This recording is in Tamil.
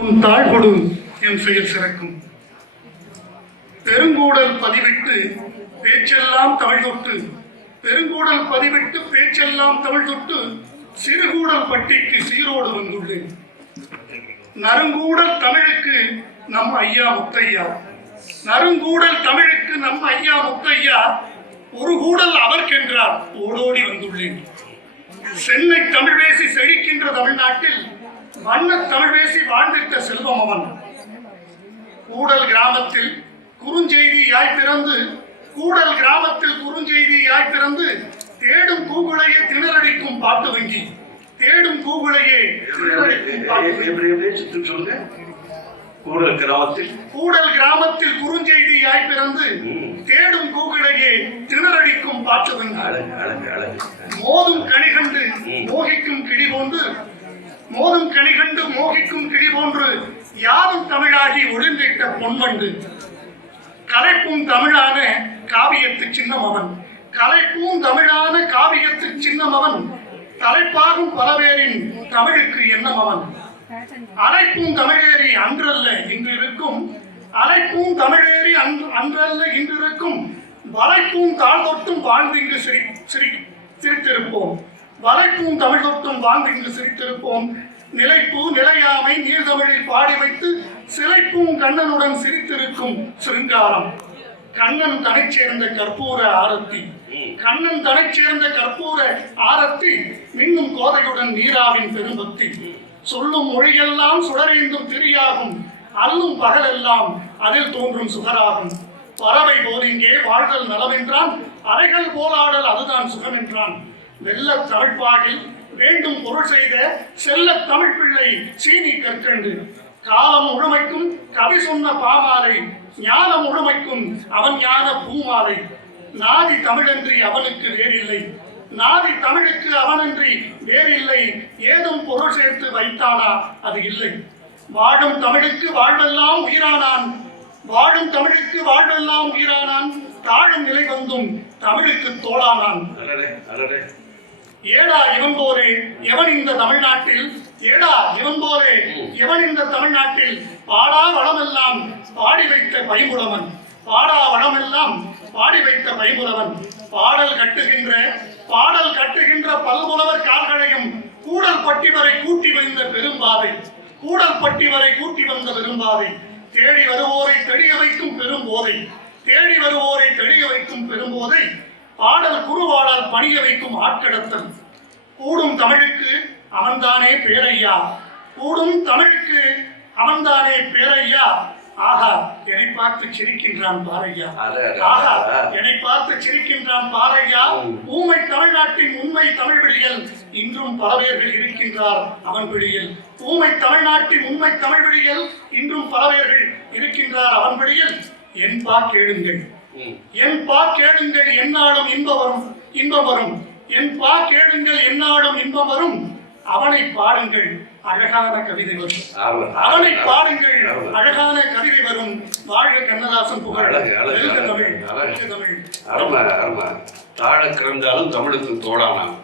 உன் தாழ்கொடு என் செயல் சிறக்கும். பெருங்கூடல் பதிவிட்டு பேச்செல்லாம் தமிழ் தொட்டு, பெருங்கூடல் பதிவிட்டு பேச்செல்லாம் தமிழ் தொட்டு, சிறுகூடல் பட்டிக்கு சீரோடு வந்துள்ளேன். நறுங்கூடல் தமிழுக்கு நம் ஐயா முத்தையா, நறுங்கூடல் தமிழுக்கு நம் ஐயா முத்தையா, ஒரு கூடல் அவர்க்கென்றார் ஓடோடி வந்துள்ளேன். சென்னை தமிழ் பேசி செழிக்கின்ற தமிழ்நாட்டில் வண்ண தமிழ் பேசி வாழ்ந்திட்ட செல்வம் அவன். கூடல் கிராமத்தில் குறுஞ்செய்தியாய் பிறந்து, கூடல் கிராமத்தில் குறுஞ்செய்தியாய் பிறந்து, தேடும் கூகுளையே திணறடிக்கும் பாட்டு வங்கி, தேடும் கூகுளையே சொல்லுங்க. கூடல் கிராமத்தில் குறுஞ்செய்தியாய் பிறந்து, தேடும் கூகுளையே திணறடிக்கும் பாட்டு வங்கி, மோதும் கனிகண்டு மோகிக்கும் கிளி போன்று, மோதும் கனிகண்டு மோகிக்கும் கிளி போன்று, யாரும் தமிழாகி ஒழுங்கிட்ட பொன்வண்டு. கலைப்பும் தமிழான காவியத்து சின்னம் அவன், கலைப்பும் தமிழான காவியத்து சின்னம் அவன், தலைப்பாகும் பலவேரின் தமிழுக்கு எண்ணம் அவன். அலைப்பும் தமிழேறி அன்றல்ல இன்று இருக்கும், அலைப்பும் தமிழேறி அன்றல்ல இன்று இருக்கும், வளைப்பும் தாழ் தொட்டும் வாழ்ந்திங்கு சிரித்திருப்போம், வளைப்பும் தமிழ் தொட்டும் வாழ்ந்திங்கு சிரித்திருப்போம். நிலைப்பு நிலையாமை நீர்தமிழில் பாடி வைத்து, சிலைப்பும் கண்ணனுடன் சிரித்திருக்கும் சிருங்காரம். கண்ணன் தனை சேர்ந்த கற்பூர ஆரத்தி, கண்ணன் தனை சேர்ந்த கற்பூர ஆரத்தி, மின்னும் கோதையுடன் நீராவின் பெரும்பக்தி. சொல்லும் மொழியெல்லாம் சுடரேந்தும் திரியாகும், அல்லும் பகலெல்லாம் அதில் தோன்றும் சுகராகும். பறவை போல் இங்கே வாழ்தல் நலவென்றான், அறைகள் போலாடல் அதுதான் சுகம் என்றான். வெள்ள தமிழ்பாகில் வேண்டும் பொருள் செய்த செல்ல தமிழ் பிள்ளை சீனி கற்கண்டு, காலம் முழுமைக்கும் கவி சொன்ன பாமாலை, ஞானம் முழுமைக்கும் அவன் ஞான பூமாலை. நாதி தமிழன்றி அவனுக்கு வேறில்லை, நாதி தமிழுக்கு அவனன்றி வேறில்லை, ஏதும் பொருள் சேர்த்து வைத்தானா அது இல்லை. வாழும் தமிழுக்கு வாழ்வெல்லாம் உயிரானான், வாழும் தமிழுக்கு வாழ்வெல்லாம் உயிரானான், தாழும் நிலை வந்தும் தமிழுக்கு தோளானான். ஏடா இவன் போலே எவன் இந்த தமிழ்நாட்டில், ஏடா இவன் போலே எவன் இந்த தமிழ்நாட்டில், பாடா வளமெல்லாம் பாடி வைத்த பைம்புலவன், பாடா வளமெல்லாம் பாடி வைத்த பைம்புலவன். பாடல் கட்டுகின்ற பல்புலவர் கால்களையும் கூடல் பட்டி வரை கூட்டி வந்த பெரும்பாதை, கூடல் பட்டி வரை கூட்டி வந்த பெரும்பாதை. தேடி வருவோரை தெளிய வைக்கும் பெரும்போதை, தேடி வருவோரை தெளிய வைக்கும் பெரும்போதை. பாடல் குருவாடால் பணிய வைக்கும் ஆட்கடத்தல். கூடும் தமிழுக்கு அவன்தானே பேரையா, கூடும் தமிழுக்கு அவன்தானே பேரையா. ஆஹா என்னை பார்த்து சிரிக்கின்றான் பாரையா, ஆஹா என்னை பார்த்து சிரிக்கின்றான் பாரையா. ஊமை தமிழ்நாட்டின் உண்மை தமிழ் விழியில் இன்றும் பல பேர்கள் இருக்கின்றார் அவன் விழியில், ஊமை தமிழ்நாட்டின் உண்மை தமிழ் விழியில் இன்றும் பல பேர்கள் இருக்கின்றார் அவன் விழியில். என் பா கேளுங்கள், என் பா கேளுங்கள் என்னாலும் இன்பம் வரும், இன்பம் வரும். என் பா கேளுங்கள் என்னாலும் இன்பம் வரும். அவனை பாடுங்கள் அழகான கவிதை வரும், அவனை பாடுங்கள் அழகான கவிதை வரும். வாழ்க கண்ணதாசன் புகழ், வெல்க தமிழ், வெல்க தமிழ். தாழ கிடந்தாலும் தமிழுக்கு தோழானான்.